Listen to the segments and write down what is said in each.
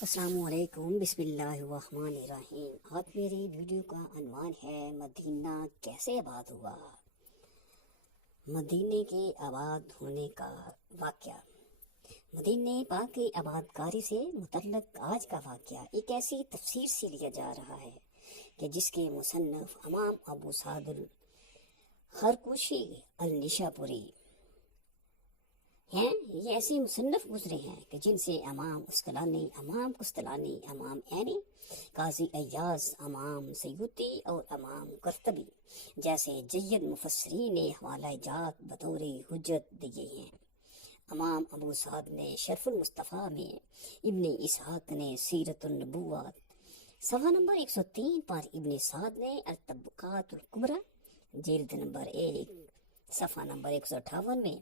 السلام علیکم، بسم اللہ الرحمن الرحیم۔ آج میری ویڈیو کا عنوان ہے مدینہ کیسے آباد ہوا۔ مدینے کے آباد ہونے کا واقعہ۔ مدینہ پاک کی آباد کاری سے متعلق آج کا واقعہ ایک ایسی تفسیر سے لیا جا رہا ہے کہ جس کے مصنف امام ابو سعد الخرقوشی النشاپوری ہیں۔ یہ ایسے مصنف گزرے ہیں کہ جن سے امام اسقلانی، امام قسطلانی، امام عینی، قاضی ایاز، امام سیوطی اور امام قرطبی جیسے جید مفسرین نے حوالہ جات بطور حجت دیے ہیں۔ امام ابو سعد نے شرف المصطفیٰ میں، ابن اسحاق نے سیرت النبوات صفحہ نمبر 103 پر، ابن سعد نے الطبقات الکبریٰ جلد نمبر 1 صفحہ نمبر 158 میں،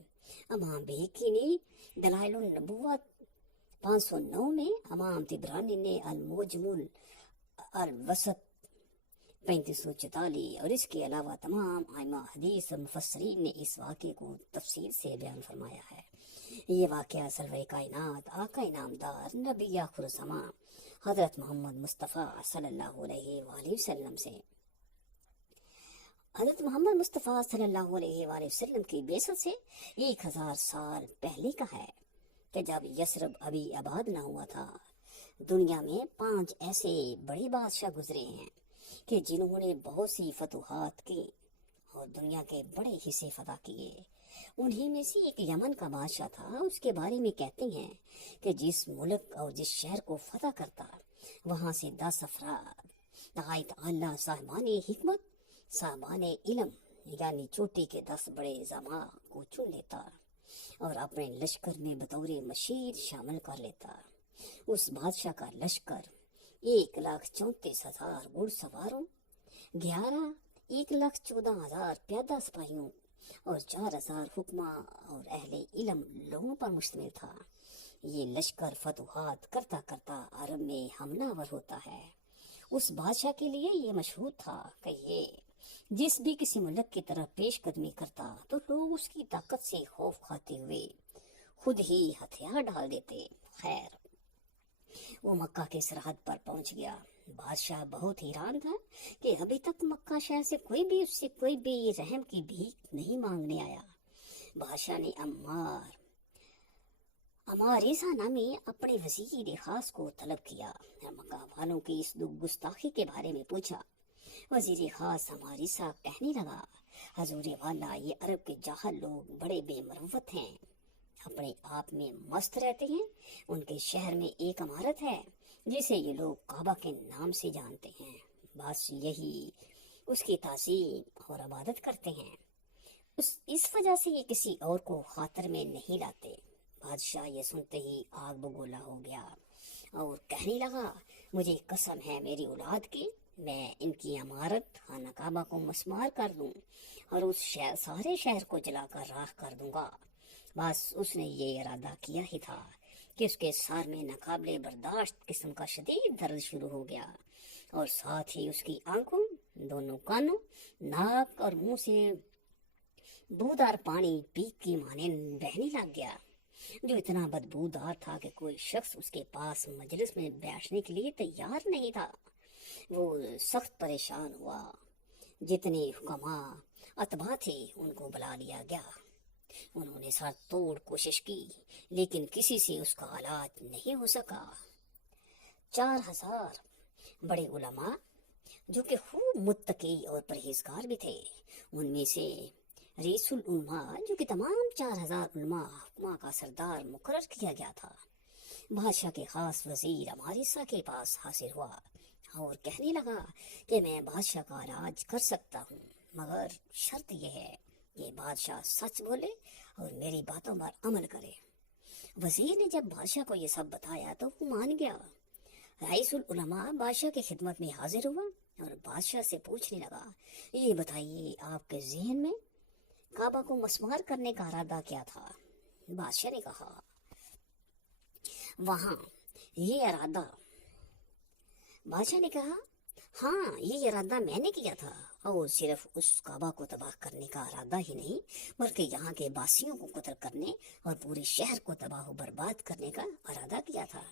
امام بہقی نے دلائل النبوت 509 میں، امام طبرانی نے المعجم الوسط 3544 اور اس کے علاوہ تمام ائمہ حدیث اور مفسرین نے اس واقعے کو تفصیل سے بیان فرمایا ہے۔ یہ واقعہ سرور کائنات، آقا انعامدار، نبی آخر الزماں حضرت محمد مصطفیٰ صلی اللہ علیہ وآلہ وسلم سے، حضرت محمد مصطفیٰ صلی اللہ علیہ وآلہ وسلم کی بعثت سے 1000 سال پہلے کا ہے کہ جب یثرب ابھی آباد نہ ہوا تھا۔ دنیا میں 5 ایسے بڑے بادشاہ گزرے ہیں کہ جنہوں نے بہت سی فتوحات کی اور دنیا کے بڑے حصے فتح کیے۔ انہی میں سے ایک یمن کا بادشاہ تھا۔ اس کے بارے میں کہتے ہیں کہ جس ملک اور جس شہر کو فتح کرتا، وہاں سے 10 افراد نہایت اعلیٰ صاحبان حکمت، صاحبان علم، یعنی چوٹی کے 10 بڑے زعما کو چن لیتا اور اپنے لشکر میں بطور مشیر شامل کر لیتا۔ اس بادشاہ کا لشکر 1,34,000 گھڑ سواروں، 1,14,000 پیادہ سپاہیوں اور 4,000 حکماء اور اہل علم لوگوں پر مشتمل تھا۔ یہ لشکر فتوحات کرتا کرتا عرب میں حملہ آور ہوتا ہے۔ اس بادشاہ کے لیے یہ مشہور تھا کہ یہ جس بھی کسی ملک کی طرف پیش قدمی کرتا تو لوگ اس کی طاقت سے خوف کھاتے ہوئے خود ہی ہتھیار ڈال دیتے۔ خیر، وہ مکہ کے سرحد پر پہنچ گیا۔ بادشاہ بہت حیران تھا کہ ابھی تک مکہ شہر سے اس سے کوئی بھی رحم کی بھیک نہیں مانگنے آیا۔ بادشاہ نے اماریزہ نامی اپنے وزیر خاص کو طلب کیا اور مکہ والوں کی اس گستاخی کے بارے میں پوچھا۔ وزیر خاص اماریزہ کہنے لگا، حضور والا، یہ عرب کے جاہل لوگ بڑے بے مروت ہیں، اپنے آپ میں مست رہتے ہیں۔ ان کے شہر میں ایک عمارت ہے جسے یہ لوگ کعبہ کے نام سے جانتے ہیں، بس یہی اس کی تعظیم اور عبادت کرتے ہیں، اس وجہ سے یہ کسی اور کو خاطر میں نہیں لاتے۔ بادشاہ یہ سنتے ہی آگ بگولا ہو گیا اور کہنے لگا، مجھے قسم ہے میری اولاد کی، میں ان کی عمارت خانہ کعبہ کو مسمار کر دوں اور اس سارے شہر کو جلا کر راکھ کر دوں گا۔ بس اس نے یہ ارادہ کیا ہی تھا کہ اس کے سار میں ناقابل برداشت قسم کا شدید درد شروع ہو گیا اور ساتھ ہی اس کی آنکھوں، دونوں کانوں، ناک اور منہ سے بودار پانی پیپ کی مانند بہنے لگ گیا، جو اتنا بدبودار تھا کہ کوئی شخص اس کے پاس مجلس میں بیٹھنے کے لیے تیار نہیں تھا۔ وہ سخت پریشان ہوا۔ جتنے حکماء اتباع تھے ان کو بلا لیا گیا۔ انہوں نے سر توڑ کوشش کی لیکن کسی سے اس کا علاج نہیں ہو سکا۔ 4,000 بڑے علماء جو کہ خوب متقی اور پرہیزگار بھی تھے، ان میں سے رئیس العلماء جو کہ تمام 4,000 علماء حکماء کا سردار مقرر کیا گیا تھا، بادشاہ کے خاص وزیر اماریسہ کے پاس حاضر ہوا اور کہنے لگا کہ میں بادشاہ کا علاج کر سکتا ہوں، مگر شرط یہ ہے کہ بادشاہ سچ بولے اور میری باتوں پر عمل کرے۔ وزیر نے جب بادشاہ کو یہ سب بتایا تو وہ مان گیا۔ رئیس العلماء بادشاہ کی خدمت میں حاضر ہوا اور بادشاہ سے پوچھنے لگا، یہ بتائیے آپ کے ذہن میں کعبہ کو مسمار کرنے کا ارادہ کیا تھا؟ بادشاہ نے کہا، بادشاہ نے کہا ہاں، یہ ارادہ میں نے کیا تھا، اور صرف اس کعبہ کو تباہ کرنے کا ارادہ ہی نہیں بلکہ یہاں کے باسیوں کو قتل کرنے اور پورے شہر کو تباہ و برباد کرنے کا ارادہ کیا تھا۔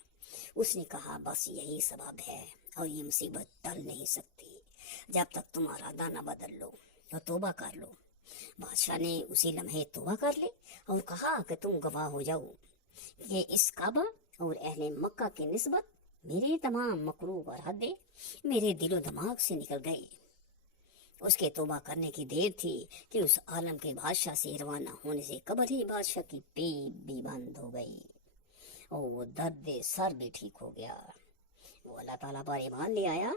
اس نے کہا بس یہی سبب ہے اور یہ مصیبت ٹل نہیں سکتی جب تک تم ارادہ نہ بدل لو اور توبہ کر لو۔ بادشاہ نے اسی لمحے توبہ کر لی اور کہا کہ تم گواہ ہو جاؤ کہ اس کعبہ اور اہل مکہ کی نسبت میرے تمام مکروہ اور حدیں میرے دل و دماغ سے نکل گئی۔ اس کے توبہ کرنے کی دیر تھی کہ اس عالم کے بادشاہ سے روانہ ہونے سے قبل ہی بادشاہ کی پیپ بھی بند ہو گئی اور وہ درد سر بھی ٹھیک ہو گیا۔ وہ اللہ تعالیٰ پر ایمان لے آیا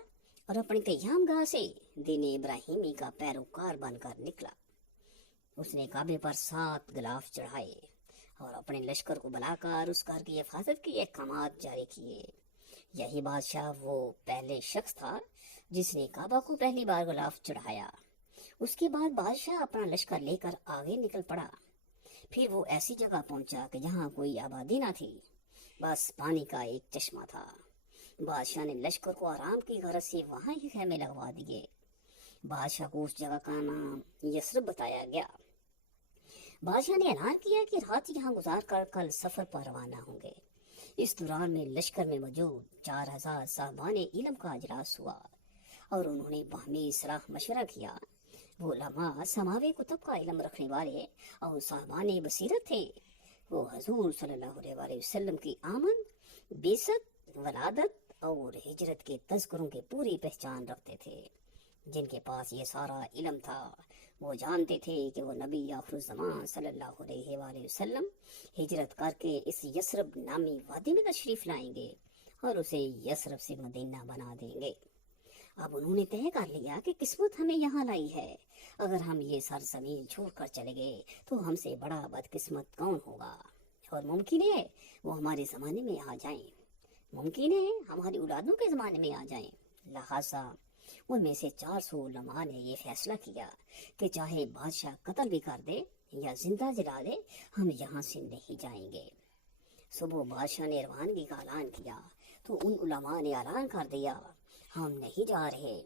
اور اپنی قیام گاہ سے دین ابراہیمی کا پیروکار بن کر نکلا۔ اس نے کعبے پر 7 غلاف چڑھائے اور اپنے لشکر کو بلا کر اس گھر کی حفاظت کے احکامات جاری کیے۔ یہی بادشاہ وہ پہلے شخص تھا جس نے کعبہ کو پہلی بار غلاف چڑھایا۔ اس کے بعد بادشاہ اپنا لشکر لے کر آگے نکل پڑا۔ پھر وہ ایسی جگہ پہنچا کہ جہاں کوئی آبادی نہ تھی، بس پانی کا ایک چشمہ تھا۔ بادشاہ نے لشکر کو آرام کی غرض سے وہاں ہی خیمے لگوا دیے۔ بادشاہ کو اس جگہ کا نام یثرب بتایا گیا۔ بادشاہ نے اعلان کیا کہ رات یہاں گزار کر کل سفر پر روانہ ہوں گے۔ اس دوران میں لشکر میں موجود 4000 صاحبان علم کا اجلاس ہوا اور انہوں نے باہمی صلاح مشورہ کیا۔ وہ علماء سماوی کتب کا علم رکھنے والے اور صاحبان بصیرت تھے۔ وہ حضور صلی اللہ علیہ وسلم کی آمد، بعثت، ولادت اور ہجرت کے تذکروں کی پوری پہچان رکھتے تھے۔ جن کے پاس یہ سارا علم تھا وہ جانتے تھے کہ وہ نبی آخر الزمان صلی اللہ علیہ وآلہ وسلم ہجرت کر کے اس یثرب نامی وادی میں تشریف لائیں گے اور اسے یثرب سے مدینہ بنا دیں گے۔ اب انہوں نے طے کر لیا کہ قسمت ہمیں یہاں لائی ہے۔ اگر ہم یہ سرزمین چھوڑ کر چلے گئے تو ہم سے بڑا بدقسمت کون ہوگا، اور ممکن ہے وہ ہمارے زمانے میں آ جائیں، ممکن ہے ہماری اولادوں کے زمانے میں آ جائیں۔ لہٰذا ان میں سے 400 علماء نے یہ فیصلہ کیا کہ چاہے بادشاہ قتل بھی کر دے یا زندہ جلا دے، ہم یہاں سے نہیں جائیں گے۔ صبح بادشاہ نے روانگی کا اعلان کیا تو ان علماء نے اعلان کر دیا ہم نہیں جا رہے۔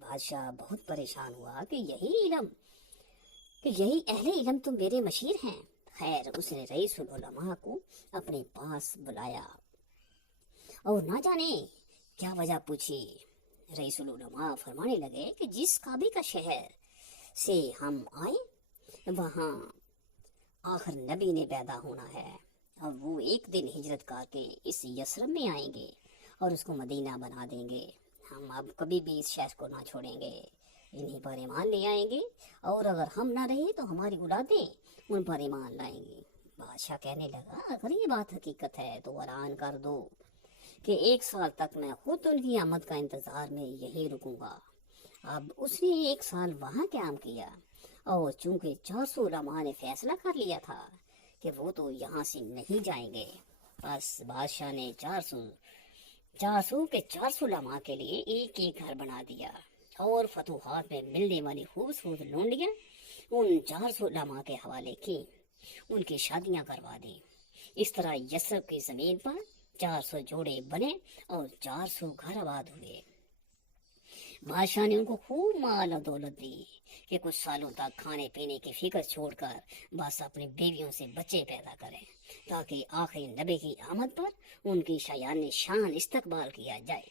بادشاہ بہت پریشان ہوا کہ یہی اہل علم تو میرے مشیر ہیں۔ خیر، اس نے رئیس العلماء کو اپنے پاس بلایا اور نہ جانے کیا وجہ پوچھی۔ رئیس العلماء فرمانے لگے کہ جس کعبے کا شہر سے ہم آئے وہاں آخر نبی نے پیدا ہونا ہے، اور وہ ایک دن ہجرت کر کے اس یثرب میں آئیں گے اور اس کو مدینہ بنا دیں گے۔ ہم اب کبھی بھی اس شہر کو نہ چھوڑیں گے، انہیں پر ایمان لے آئیں گے، اور اگر ہم نہ رہے تو ہماری اولادیں ان پر ایمان لائیں گی۔ بادشاہ کہنے لگا اگر یہ بات حقیقت ہے تو اعلان کر دو کہ 1 سال تک میں خود ان کی آمد کا انتظار میں یہی رکوں گا۔ اب اس نے 1 سال وہاں قیام کیا، اور چونکہ 400 علماء نے فیصلہ کر لیا تھا کہ وہ تو یہاں سے نہیں جائیں گے، بس بادشاہ نے 400 کے 400 علماء کے لیے ایک گھر بنا دیا، اور فتوحات میں ملنے والی خوبصورت لونڈیاں ان 400 علماء کے حوالے کی، ان کی شادیاں کروا دی۔ اس طرح یثرب کی زمین پر 400 جوڑے بنے اور 400 گھر آباد ہوئے۔ بادشاہ نے ان کو خوب مال و دولت دی کہ کچھ سالوں تک کھانے پینے کی فکر چھوڑ کر بس اپنی بیویوں سے بچے پیدا کریں، تاکہ آخری نبی کی آمد پر ان کی شان استقبال کیا جائے۔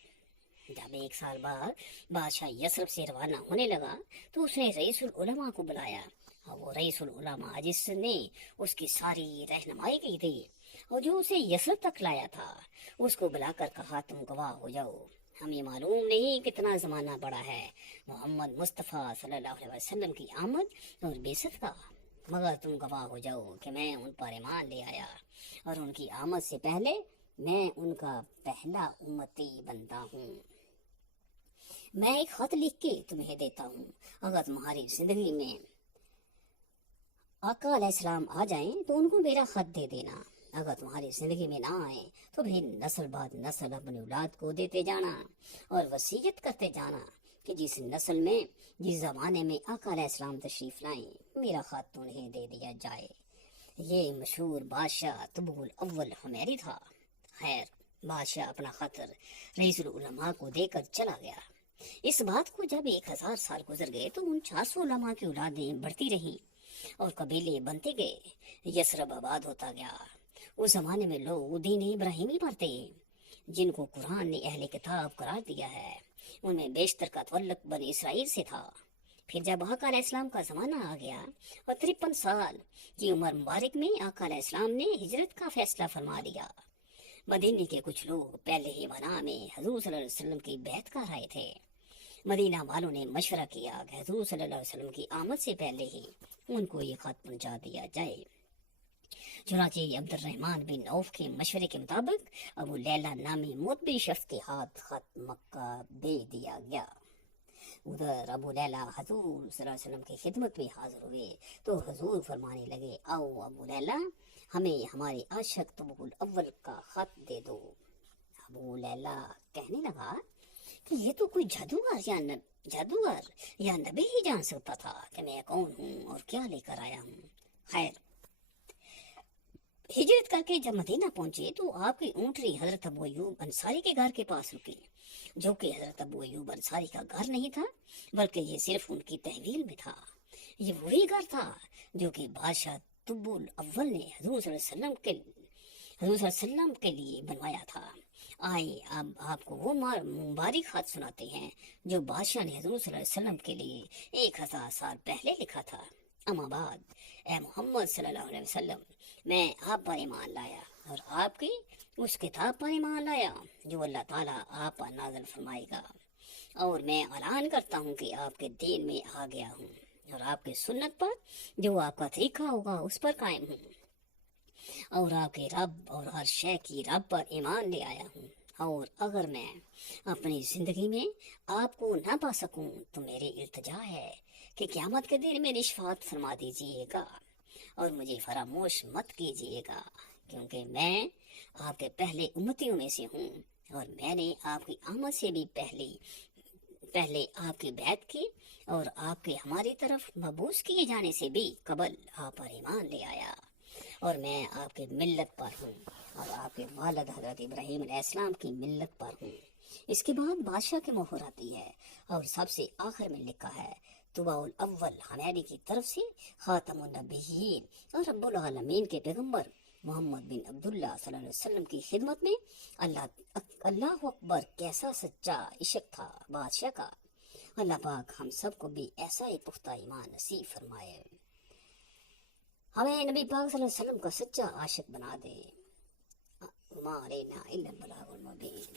جب 1 سال بعد بادشاہ یثرب سے روانہ ہونے لگا تو اس نے رئیس العلماء کو بلایا، اور وہ رئیس العلماء جس نے اس کی ساری رہنمائی کی تھی اور جو اسے یثرب تک لایا تھا، اس کو بلا کر کہا تم گواہ ہو جاؤ، ہمیں معلوم نہیں کتنا زمانہ پڑا ہے محمد مصطفیٰ صلی اللہ علیہ وسلم کی آمد اور بعثت کا، مگر تم گواہ ہو جاؤ کہ میں ان پر ایمان لے آیا، اور ان کی آمد سے پہلے میں ان کا پہلا امتی بنتا ہوں۔ میں ایک خط لکھ کے تمہیں دیتا ہوں، اگر تمہاری زندگی میں آقا علیہ السلام آ جائیں تو ان کو میرا خط دے دینا، اگر تمہاری زندگی میں نہ آئیں تو پھر نسل بعد نسل اپنی اولاد کو دیتے جانا اور وصیت کرتے جانا کہ جس نسل میں جس زمانے میں آقا علیہ السلام تشریف لائیں میرا خط انہیں دے دیا جائے۔ یہ مشہور بادشاہ تبع الاول حمیری تھا۔ خیر، بادشاہ اپنا خط رئیس العلماء کو دے کر چلا گیا۔ اس بات کو جب 1000 سال گزر گئے تو ان 400 علماء کی اولادیں بڑھتی رہیں اور قبیلے بنتے گئے، یثرب آباد ہوتا گیا۔ اس زمانے میں لوگ دین ابراہیمی پڑھتے، جن کو قرآن نے اہل کتاب قرار دیا ہے، ان میں بیشتر کا تعلق بنی اسرائیل سے تھا۔ پھر جب آقا علیہ السلام کا زمانہ آ گیا اور 53 سال کی عمر مبارک میں آقا علیہ السلام نے ہجرت کا فیصلہ فرما لیا۔ مدینے کے کچھ لوگ پہلے ہی منا میں حضور صلی اللہ علیہ وسلم کی بیعت کر رہے تھے۔ مدینہ والوں نے مشورہ کیا کہ حضور صلی اللہ علیہ وسلم کی آمد سے پہلے ہی ان کو یہ خط پہنچا دیا جائے۔ چنانچہ عبد الرحمن بن عوف کے مشورے کے مطابق ابو لیلہ نامی متبع شخص کے ہاتھ خط مکہ بھیج دیا گیا۔ ادھر ابو لیلہ حضور صلی اللہ علیہ وسلم کی خدمت میں حاضر ہوئے تو حضور فرمانے لگے، آؤ ابو لیلہ، ہمیں ہمارے عاشق طبع الاول کا خط دے دو۔ ابو لیلہ کہنے لگا کہ یہ تو کوئی جادوگر یا نبی ہی جان سکتا تھا کہ میں کون ہوں اور کیا لے کر آیا ہوں۔ خیر، ہجرت کر کے جب مدینہ پہنچے تو آپ کی اونٹنی حضرت ابو ایوب انصاری کے گھر کے پاس رکی، جو کہ حضرت ابو ایوب انصاری کا گھر نہیں تھا بلکہ یہ صرف ان کی تحویل میں تھا۔ یہ وہی گھر تھا جو کہ بادشاہ طب الاول نے حضور صلی اللہ علیہ وسلم کے لیے بنوایا تھا۔ آئے اب آپ کو وہ مبارک خط سناتے ہیں جو بادشاہ نے حضور صلی اللہ علیہ وسلم کے لیے 1000 سال پہلے لکھا تھا۔ اما بعد، اے محمد صلی اللہ علیہ وسلم، میں آپ پر ایمان لایا اور آپ کی اس کتاب پر ایمان لایا جو اللہ تعالیٰ آپ پر نازل فرمائے گا، اور میں اعلان کرتا ہوں کہ آپ کے دین میں آ گیا ہوں اور آپ کی سنت پر جو آپ کا طریقہ ہوگا اس پر قائم ہوں، اور آپ کے رب اور ہر شے کی رب پر ایمان لے آیا ہوں، اور اگر میں اپنی زندگی میں آپ کو نہ پا سکوں تو میری التجا ہے کہ قیامت کے دن میری شفاعت فرما دیجیے گا اور مجھے فراموش مت کیجیے گا، کیونکہ میں آپ کے پہلے امتیوں میں سے ہوں اور میں نے آپ کی آمد سے بھی پہلے آپ کی بیعت کی اور آپ کے ہماری طرف مبعوث کیے جانے سے بھی قبل آپ پر ایمان لے آیا، اور میں آپ کی ملت پر ہوں اور آپ کے والد حضرت ابراہیم علیہ السلام کی ملت پر ہوں۔ اس کے بعد بادشاہ کی مہر آتی ہے اور سب سے آخر میں لکھا ہے، طبع الاول ہماری کی طرف سے خاتم النبیین اور رب العالمین کے پیغمبر محمد بن عبداللہ صلی اللہ علیہ وسلم کی خدمت میں۔ اللہ اکبر، کیسا سچا عشق تھا بادشاہ کا۔ اللہ پاک ہم سب کو بھی ایسا ہی پختہ ایمان نصیب فرمائے، ہمیں نبی پاک صلی اللہ علیہ وسلم کا سچا عاشق بنا دے۔ ما علینا الا البلاغ المبین۔